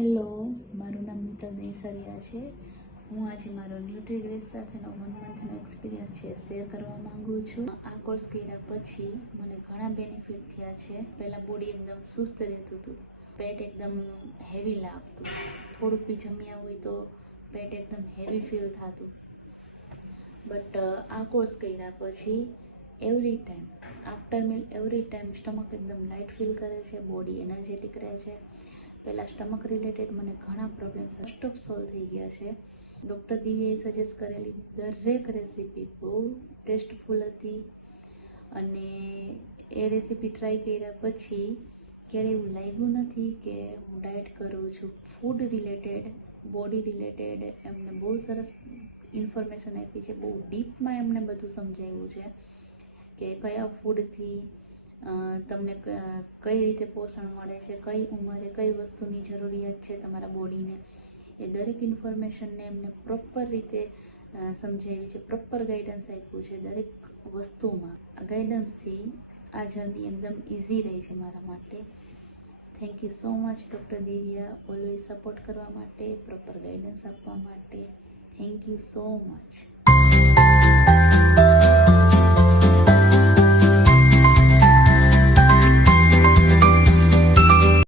Hello, મારું નામ મિત્તલ દેસરિયા છે. હું આજે મારો ન્યુટ્રીગ્રેસ સાથેનો 1 મંથનો એક્સપિરિયન્સ છે શેર કરવા માંગુ છું. આ કોર્સ કર્યા પછી મને ઘણા બેનિફિટ થયા છે. પહેલાં બોડી એકદમ સુસ્ત રહેતું હતું, પેટ એકદમ હેવી લાગતું, થોડુંક બી જમ્યા હોય તો પેટ એકદમ હેવી ફીલ થતું. બટ આ કોર્સ કર્યા પછી every time after meal every time stomach એકદમ લાઇટ ફીલ કરે છે, બોડી એનર્જેટિક રહે છે. પહેલાં સ્ટમક રિલેટેડ મને ઘણા પ્રોબ્લેમ્સ મોસ્ટ ઓફ સોલ્વ થઈ ગયા છે. ડૉક્ટર દિવ્યાએ સજેસ્ટ કરેલી દરેક રેસીપી બહુ ટેસ્ટફુલ હતી અને એ રેસીપી ટ્રાય કર્યા પછી ક્યારેય એવું લાગ્યું નથી કે હું ડાયટ કરું છું. ફૂડ રિલેટેડ, બોડી રિલેટેડ એમને બહુ સરસ ઇન્ફોર્મેશન આપી છે. બહુ ડીપમાં એમને બધું સમજાવ્યું છે કે કયા ફૂડથી તમને કઈ રીતે પોષણ મળે છે, કઈ ઉંમરે કઈ વસ્તુની જરૂરિયાત છે તમારા બોડીને. એ દરેક ઇન્ફોર્મેશનને એમને પ્રોપર રીતે સમજાવી છે, પ્રોપર ગાઈડન્સ આપ્યું છે દરેક વસ્તુમાં. આ ગાઈડન્સથી આ જર્ની એકદમ ઇઝી રહી છે મારા માટે. Thank you so much doctor Divya, always support કરવા માટે, પ્રોપર ગાઈડન્સ આપવા માટે. Thank you so much.